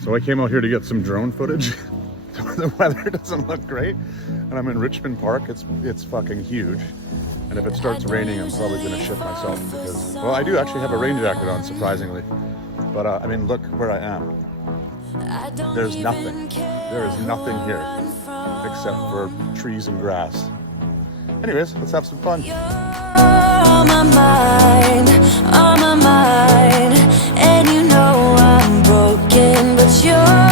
So I came out here to get some drone footage. The weather doesn't look great, and I'm in Richmond Park. It's fucking huge, and if it starts raining, I'm probably gonna shit myself because, well, I do actually have a rain jacket on, surprisingly. But I mean, look where I am. There's nothing. There is nothing here except for trees and grass. Anyways, let's have some fun. On my mind, and you know I'm broken, but you're